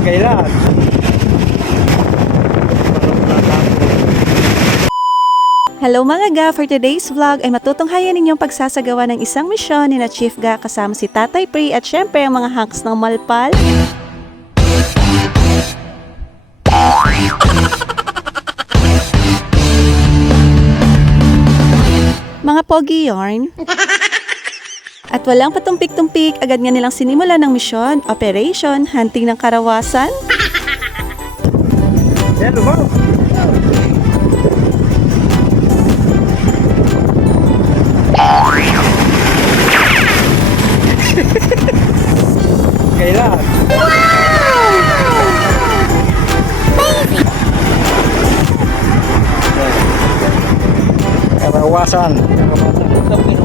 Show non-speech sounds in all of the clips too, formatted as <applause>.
Kailan? Hello mga ga! For today's vlog ay matutunghayan ninyong pagsasagawa ng isang misyon ni na Chief Ga kasama si Tatay Pri at syempre ang mga hacks ng Malpal. Mga pogi yarn. At walang patumpik-tumpik, agad nga nilang sinimula ng misyon, Operation Hunting ng Karawasan. Yan, lumaw. <laughs> Kailan? Karawasan. Karawasan.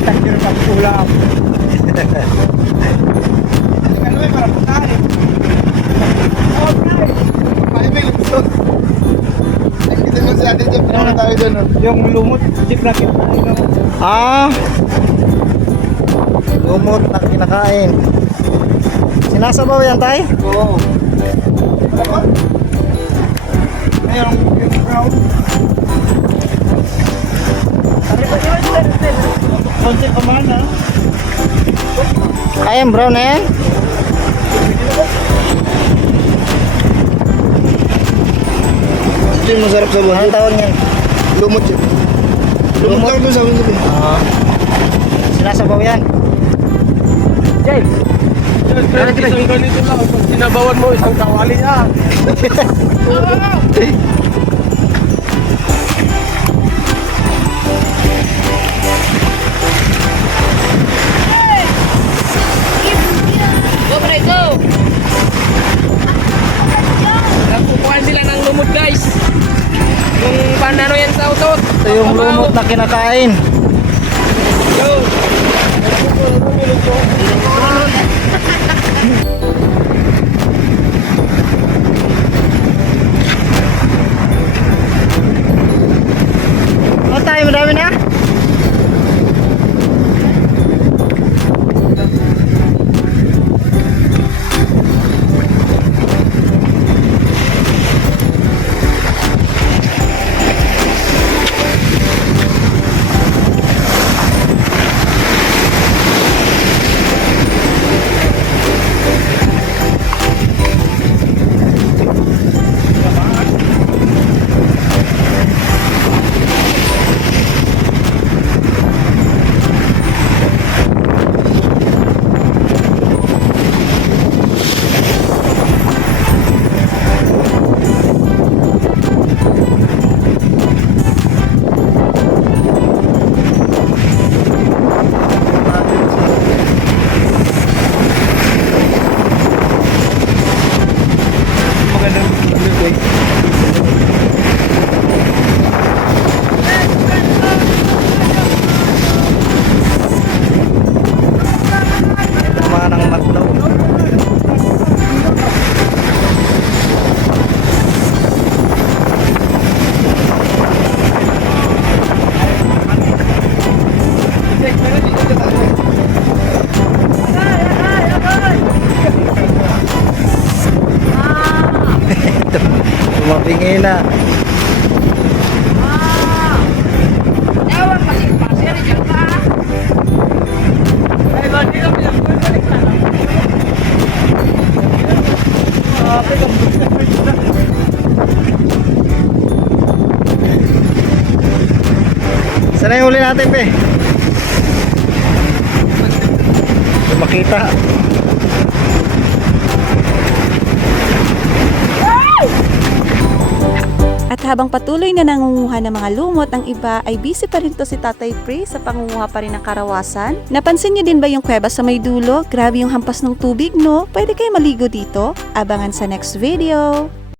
Ito, pinukuli ka. Takir ka pulang. Ano ba, para putahin? Yung lumot, jeep na kita. Ah! Lumot na kinakain. Sinasabaw yan, tay? Oo. Ayun, yung crowd. Konti pa man, ha? Kaya yung brown na yan? Ito yung masarap sa buhay. Anong tawag yan? Lumot yun. Lumot Lumot? lang doon sa bundok. eh. Ah. Sinasabaw yan. Jay! Isang ganito lang. Pag sinabawan mo, isang kawali yan. <laughs> yung lumot na kinakain. Go! Saan na yung huli natin, pe? Makita. Habang patuloy na nangunguha ng mga lumot, ang iba ay busy pa rin to si Tatay Pri sa pangunguha pa rin ng karawasan. Napansin niyo din ba yung kuweba sa may dulo? Grabe yung hampas ng tubig, no? Pwede kayo maligo dito? Abangan sa next video!